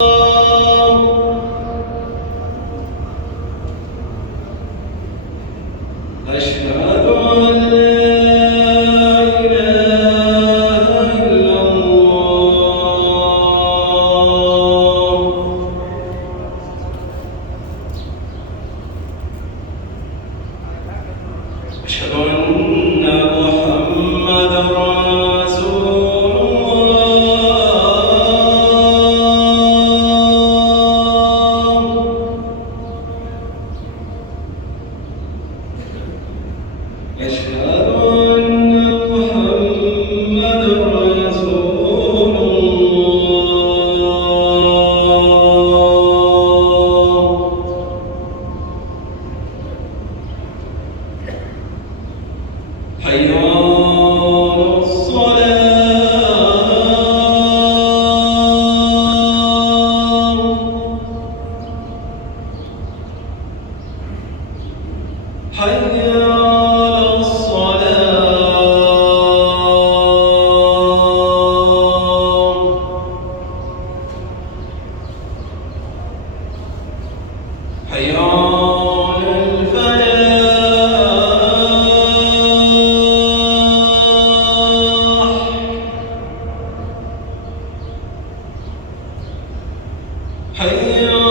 أشهد أن لا إله إلا الله. أشهد أن محمدًا رسول الله. أشهد أن محمدًا رسول الله. حي على الصلاة. حي على الصلاة. حي على الفلاح. حي